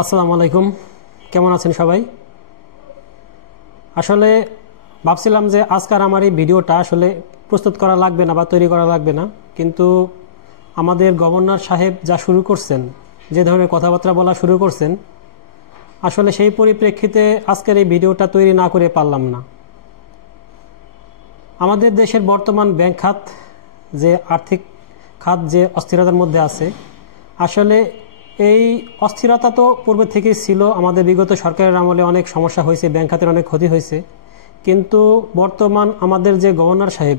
আসসালামু আলাইকুম, কেমন আছেন সবাই? আসলে ভাবছিলাম যে আজকাল আমার এই ভিডিওটা আসলে প্রস্তুত করা লাগবে না বা তৈরি করা লাগবে না, কিন্তু আমাদের গভর্নর সাহেব যা শুরু করছেন, যে ধরনের কথাবার্তা বলা শুরু করছেন, আসলে সেই পরিপ্রেক্ষিতে আজকের এই ভিডিওটা তৈরি না করে পারলাম না। আমাদের দেশের বর্তমান ব্যাংক খাত, যে আর্থিক খাত যে অস্থিরতার মধ্যে আছে, আসলে এই অস্থিরতা তো পূর্বে থেকেই ছিল। আমাদের বিগত সরকারের আমলে অনেক সমস্যা হয়েছে, ব্যাংক খাতের অনেক ক্ষতি হয়েছে, কিন্তু বর্তমান আমাদের যে গভর্নর সাহেব,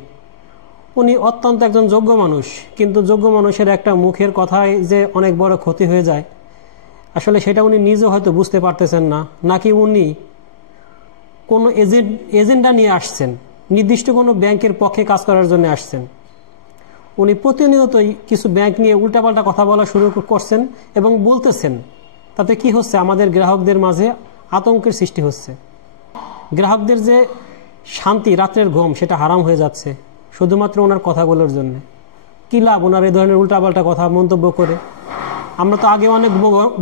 উনি অত্যন্ত একজন যোগ্য মানুষ, কিন্তু যোগ্য মানুষের একটা মুখের কথায় যে অনেক বড় ক্ষতি হয়ে যায়, আসলে সেটা উনি নিজেও হয়তো বুঝতে পারতেছেন না, নাকি উনি কোনো এজেন্ডা নিয়ে আসছেন, নির্দিষ্ট কোনো ব্যাংকের পক্ষে কাজ করার জন্য আসছেন। উনি প্রতিনিয়তই কিছু ব্যাংক নিয়ে উল্টাপাল্টা কথা বলা শুরু করছেন এবং বলতেছেন। তাতে কি হচ্ছে, আমাদের গ্রাহকদের মাঝে আতঙ্কের সৃষ্টি হচ্ছে। গ্রাহকদের যে শান্তি, রাত্রের ঘুম, সেটা হারাম হয়ে যাচ্ছে শুধুমাত্র ওনার কথাগুলোর জন্য। কী লাভ ওনার এই ধরনের উল্টাপাল্টা কথা মন্তব্য করে? আমরা তো আগে অনেক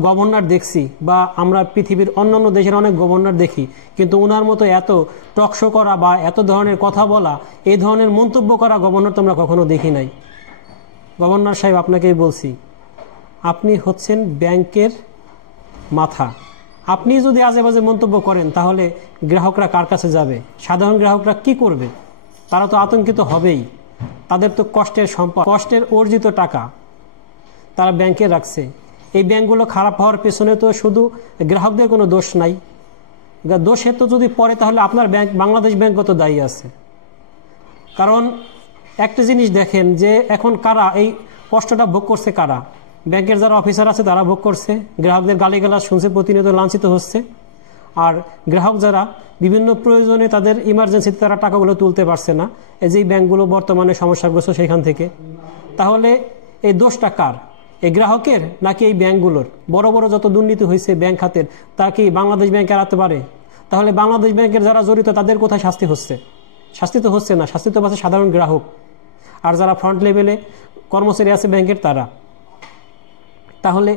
গভর্নর দেখছি, বা আমরা পৃথিবীর অন্যান্য দেশের অনেক গভর্নর দেখি, কিন্তু ওনার মতো এত টকশো করা বা এত ধরনের কথা বলা, এই ধরনের মন্তব্য করা গভর্নর তো আমরা কখনো দেখি নাই। গভর্নর সাহেব, আপনাকেই বলছি, আপনি হচ্ছেন ব্যাংকের মাথা। আপনি যদি আজে বাজে মন্তব্য করেন, তাহলে গ্রাহকরা কার কাছে যাবে? সাধারণ গ্রাহকরা কি করবে? তারা তো আতঙ্কিত হবেই। তাদের তো কষ্টের সম্পদ, কষ্টের অর্জিত টাকা তারা ব্যাংকে রাখছে। এই ব্যাংকগুলো খারাপ হওয়ার পেছনে তো শুধু গ্রাহকদের কোনো দোষ নাই। দোষে তো যদি পড়ে, তাহলে আপনার ব্যাংক, বাংলাদেশ ব্যাংক কত দায়ী আছে। কারণ একটা জিনিস দেখেন, যে এখন কারা এই কষ্টটা ভোগ করছে? কারা? ব্যাংকের যারা অফিসার আছে তারা ভোগ করছে, গ্রাহকদের গালিগালাজ শুনছে, প্রতিনিয়ত লাঞ্ছিত হচ্ছে। আর গ্রাহক যারা বিভিন্ন প্রয়োজনে, তাদের ইমার্জেন্সিতে তারা টাকাগুলো তুলতে পারছে না, এই যে ব্যাংকগুলো বর্তমানে সমস্যাগ্রস্ত সেখান থেকে। তাহলে এই দোষটা কার? এই গ্রাহকের নাকি এই ব্যাংকগুলোর? বড় বড় যত দুর্নীতি হয়েছে ব্যাংক খাতের, তা কি বাংলাদেশ ব্যাংক এড়াতে পারে? তাহলে বাংলাদেশ ব্যাংকের যারা জড়িত, তাদের কোথায় শাস্তি হচ্ছে? শাস্তি তো হচ্ছে না, শাস্তি তো পাচ্ছে সাধারণ গ্রাহক আর যারা ফ্রন্ট লেভেলে কর্মচারী আছে ব্যাংকের, তারা। তাহলে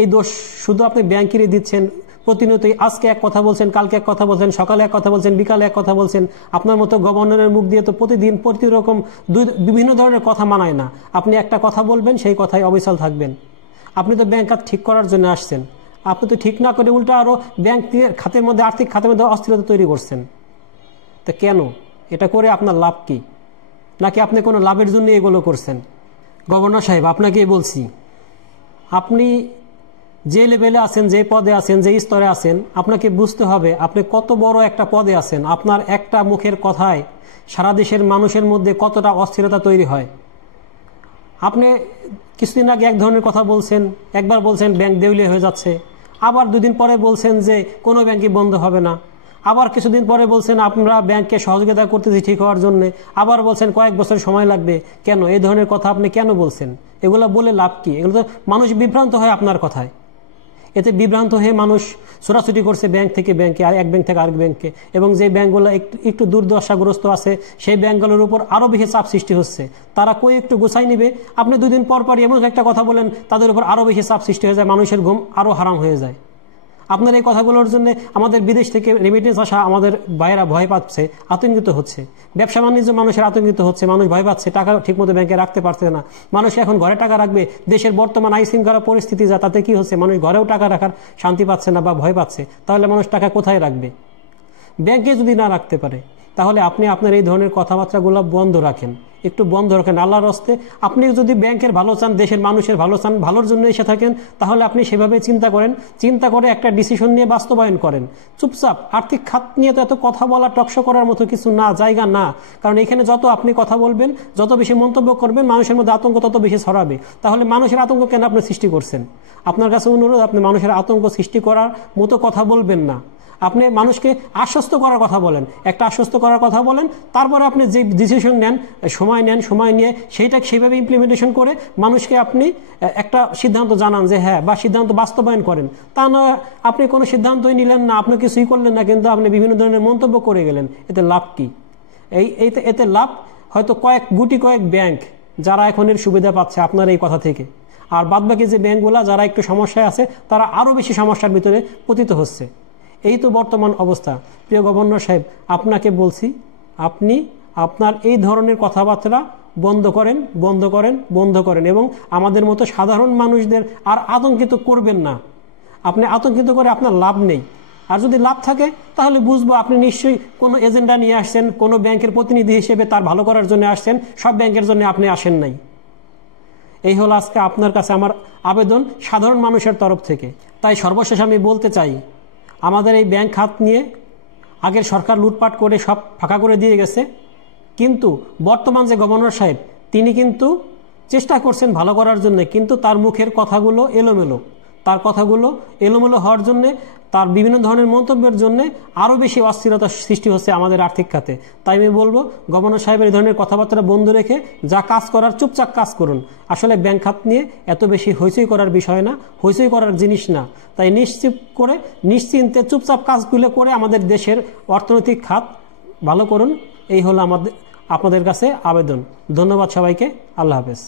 এই দোষ শুধু আপনি ব্যাংকেরই দিচ্ছেন। প্রতিনিয়তই আজকে এক কথা বলছেন, কালকে এক কথা বলছেন, সকালে এক কথা বলছেন, বিকালে এক কথা বলছেন। আপনার মতো গভর্নরের মুখ দিয়ে তো প্রতিদিন প্রতিরকম বিভিন্ন ধরনের কথা মানায় না। আপনি একটা কথা বলবেন, সেই কথাই অবিচল থাকবেন। আপনি তো ব্যাংক খাত ঠিক করার জন্য আসছেন, আপনি তো ঠিক না করে উল্টা আরও ব্যাংক খাতের মধ্যে, আর্থিক খাতের মধ্যে অস্থিরতা তৈরি করছেন। তো কেন এটা করে আপনার লাভ কি? নাকি আপনি কোনো লাভের জন্য এগুলো করছেন? গভর্নর সাহেব, আপনাকেই বলছি, আপনি যে লেভেলে আছেন, যে পদে আছেন, যে স্তরে আছেন, আপনাকে বুঝতে হবে আপনি কত বড় একটা পদে আছেন। আপনার একটা মুখের কথায় সারা দেশের মানুষের মধ্যে কতটা অস্থিরতা তৈরি হয়। আপনি কিছুদিন আগে এক ধরনের কথা বলছেন, একবার বলছেন ব্যাংক দেউলিয়া হয়ে যাচ্ছে, আবার দুদিন পরে বলছেন যে কোনো ব্যাংকই বন্ধ হবে না, আবার কিছুদিন পরে বলছেন আমরা ব্যাংককে সহযোগিতা করতেছি ঠিক হওয়ার জন্য, আবার বলছেন কয়েক বছর সময় লাগবে। কেন এই ধরনের কথা আপনি কেন বলছেন? এগুলো বলে লাভ কি? এগুলো তো মানুষ বিভ্রান্ত হয় আপনার কথায়। এতে বিভ্রান্ত হয়ে মানুষ ছোটাছুটি করছে ব্যাংক থেকে ব্যাংকে, আর এক ব্যাংক থেকে আরেক ব্যাংকে, এবং যে ব্যাংকগুলো একটু দুর্দশাগ্রস্ত আছে, সেই ব্যাংকগুলোর উপর আরও বেশি চাপ সৃষ্টি হচ্ছে। তারা কই একটু গোছাই নেবে, আপনি দুদিন পর পর এমন একটা কথা বলেন, তাদের উপর আরও বেশি চাপ সৃষ্টি হয়ে যায়, মানুষের ঘুম আরও হারাম হয়ে যায়। আপনার এই কথাগুলোর জন্য আমাদের বিদেশ থেকে রেমিটেন্স আসা আমাদের ভাইয়েরা ভয় পাচ্ছে, আতঙ্কিত হচ্ছে। ব্যবসা বাণিজ্য মানুষের আতঙ্কিত হচ্ছে, মানুষ ভয় পাচ্ছে, টাকা ঠিকমতো ব্যাংকে রাখতে পারছে না। মানুষ এখন ঘরে টাকা রাখবে, দেশের বর্তমান আইনশৃঙ্খলা পরিস্থিতি যা, তাতে কি হচ্ছে, মানুষ ঘরেও টাকা রাখার শান্তি পাচ্ছে না বা ভয় পাচ্ছে। তাহলে মানুষ টাকা কোথায় রাখবে? ব্যাংকে যদি না রাখতে পারে, তাহলে আপনি আপনার এই ধরনের কথাবার্তাগুলো বন্ধ রাখেন, একটু বন্ধ রাখেন আল্লাহর হস্তে। আপনি যদি ব্যাংকের ভালো চান, দেশের মানুষের ভালো চান, ভালোর জন্য এসে থাকেন, তাহলে আপনি সেভাবে চিন্তা করেন, চিন্তা করে একটা ডিসিশন নিয়ে বাস্তবায়ন করেন। চুপচাপ আর্থিক খাত নিয়ে তো এত কথা বলা, টকশো করার মতো কিছু না, জায়গা না। কারণ এখানে যত আপনি কথা বলবেন, যত বেশি মন্তব্য করবেন, মানুষের মধ্যে আতঙ্ক তত বেশি ছড়াবে। তাহলে মানুষের আতঙ্ক কেন আপনি সৃষ্টি করছেন? আপনার কাছে অনুরোধ, আপনি মানুষের আতঙ্ক সৃষ্টি করার মতো কথা বলবেন না। আপনি মানুষকে আশ্বস্ত করার কথা বলেন, একটা আশ্বস্ত করার কথা বলেন, তারপরে আপনি যে ডিসিশন নেন, সময় নিয়ে সেইটা সেইভাবে ইমপ্লিমেন্টেশন করে মানুষকে আপনি একটা সিদ্ধান্ত জানান যে হ্যাঁ, বা সিদ্ধান্ত বাস্তবায়ন করেন। তা না আপনি কোনো সিদ্ধান্তই নিলেন না, আপনি কিছুই করলেন না, কিন্তু আপনি বিভিন্ন ধরনের মন্তব্য করে গেলেন। এতে লাভ কি? এতে লাভ হয়তো কয়েক ব্যাংক যারা এখন এর সুবিধা পাচ্ছে আপনার এই কথা থেকে। আর বাদবাকি যে ব্যাংকগুলো যারা একটু সমস্যায় আছে তারা আরও বেশি সমস্যার ভিতরে পতিত হচ্ছে। এই তো বর্তমান অবস্থা। প্রিয় গভর্নর সাহেব, আপনাকে বলছি, আপনি আপনার এই ধরনের কথাবার্তা বন্ধ করেন, বন্ধ করেন, বন্ধ করেন এবং আমাদের মতো সাধারণ মানুষদের আর আতঙ্কিত করবেন না। আপনি আতঙ্কিত করে আপনার লাভ নেই। আর যদি লাভ থাকে তাহলে বুঝবো আপনি নিশ্চয়ই কোনো এজেন্ডা নিয়ে আসছেন, কোনো ব্যাংকের প্রতিনিধি হিসেবে তার ভালো করার জন্য আসছেন, সব ব্যাংকের জন্য আপনি আসেন নাই। এই হলো আজকে আপনার কাছে আমার আবেদন সাধারণ মানুষের তরফ থেকে। তাই সর্বশেষ আমি বলতে চাই, আমাদের এই ব্যাংক খাত নিয়ে আগের সরকার লুটপাট করে সব ফাঁকা করে দিয়ে গেছে, কিন্তু বর্তমান যে গভর্নর সাহেব তিনি কিন্তু চেষ্টা করছেন ভালো করার জন্য, কিন্তু তার মুখের কথাগুলো এলোমেলো। তার কথাগুলো এলোমেলো হওয়ার জন্যে, তার বিভিন্ন ধরনের মন্তব্যের জন্য আরও বেশি অস্থিরতা সৃষ্টি হচ্ছে আমাদের আর্থিক খাতে। তাই আমি বলবো গভর্নর সাহেবের এই ধরনের কথাবার্তা বন্ধ রেখে যা কাজ করার চুপচাপ কাজ করুন। আসলে ব্যাংক খাত নিয়ে এত বেশি হইচই করার বিষয় না, হইচই করার জিনিস না। তাই নিশ্চিন্তে চুপচাপ কাজগুলো করে আমাদের দেশের অর্থনৈতিক খাত ভালো করুন। এই হলো আপনাদের কাছে আবেদন। ধন্যবাদ সবাইকে। আল্লাহ হাফেজ।